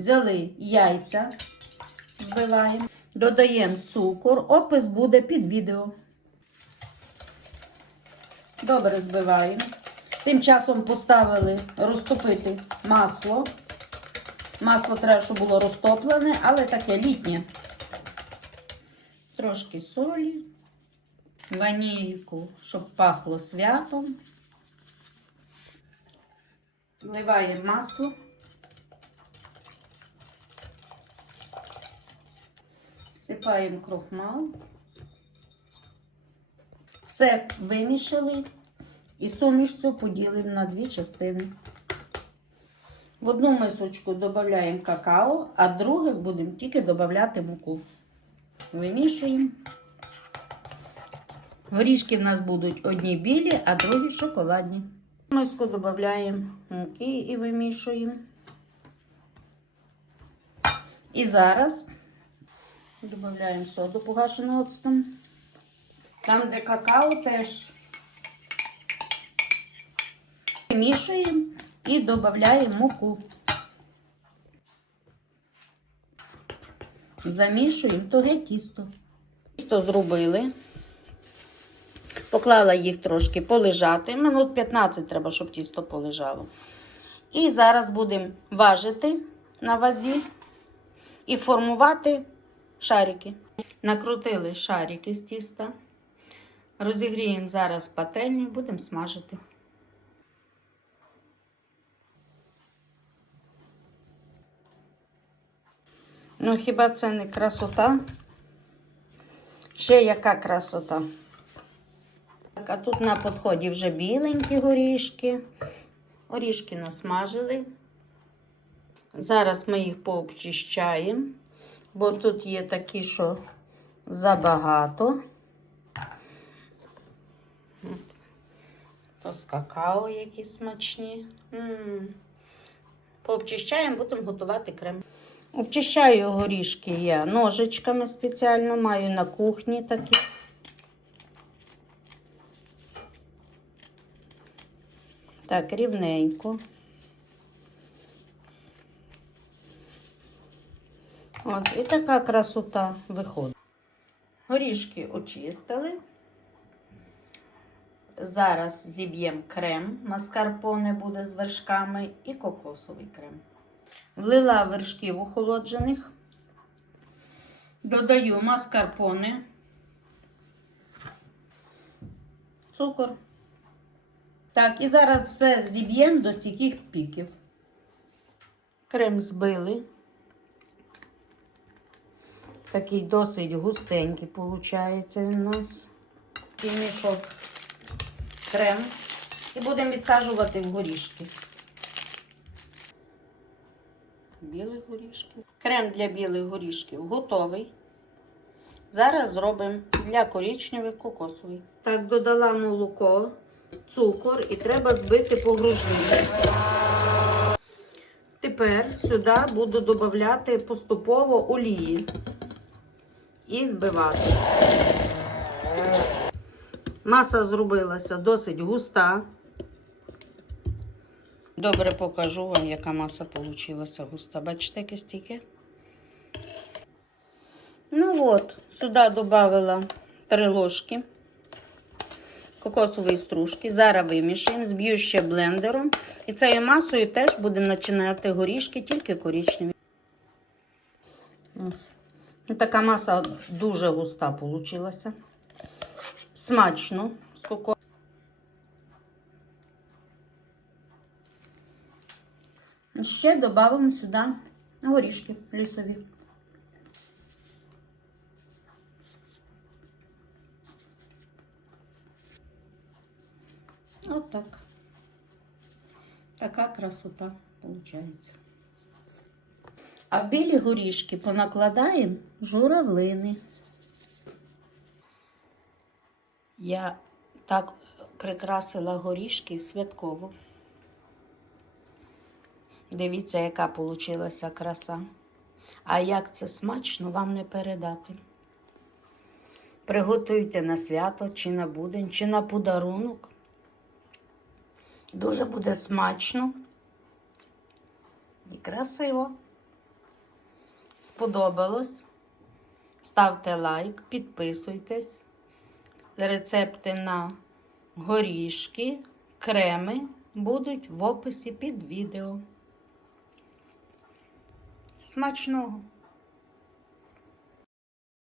Взяли яйця, збиваємо, додаємо цукор, опис буде під відео. Добре збиваємо. Тим часом поставили розтопити масло. Масло треба, щоб було розтоплене, але таке літнє. Трошки солі, ванільку, щоб пахло святом. Вливаємо масло. Всипаємо крохмал. Все вимішали і суміш цю поділимо на дві частини. В одну мисочку додаємо какао, а в другу будемо тільки додати муку. Вимішуємо. Горішки в нас будуть одні білі, а другі шоколадні. Миску додаємо муки і вимішуємо. І зараз додаємо соду погашену оцтом. Там, де какао, теж вимішуємо і додаємо муку. Замішуємо туге тісто. Тісто зробили. Поклала їх трошки полежати. Минут 15 треба, щоб тісто полежало. І зараз будемо важити на вазі і формувати шарики. Накрутили шарики з тіста. Розігріємо зараз пательню будемо смажити. Ну, хіба це не красота? Ще яка красота. Так, а тут на підході вже біленькі горішки. Горішки насмажили. Зараз ми їх пообчищаємо, бо тут є такі, що забагато. То з какао які смачні. Пообчищаємо, будемо готувати крем. Обчищаю горішки я ножичками спеціально, маю на кухні такі. Так, рівненько. От, і така красота виходить. Горішки очистили. Зараз зіб'ємо крем, маскарпоне буде з вершками і кокосовий крем. Влила вершків охолоджених. Додаю маскарпоне, цукор. Так, і зараз все зіб'ємо до стійких піків. Крем збили. Такий досить густенький виходить у нас. І крем. І будемо відсаджувати в горішки. Білих горішків. Крем для білих горішків готовий. Зараз зробимо для коричневих кокосовий. Так, додала молоко, цукор і треба збити погружні. Тепер сюди буду додати поступово олії і збивати. Маса зробилася досить густа. Добре покажу вам, яка маса вийшла густа. Бачите, яке стільки? Ну от, сюди додала 3 ложки кокосової стружки. Зараз вимішаємо, зб'ю ще блендером. І цією масою теж будемо починати горішки, тільки коричневі. Ну, Така маса дуже густа вийшла. Смачно. з коко- Ще додамо сюди горішки лісові. От так. Така красота виходить. А в білі горішки понакладаємо журавлини. Я так прикрасила горішки святково. Дивіться, яка вийшла краса. А як це смачно, вам не передати. Приготуйте на свято, чи на будень, чи на подарунок. Дуже буде смачно і красиво. Сподобалось, ставте лайк, підписуйтесь. Рецепти на горішки, креми будуть в описі під відео. Смачного!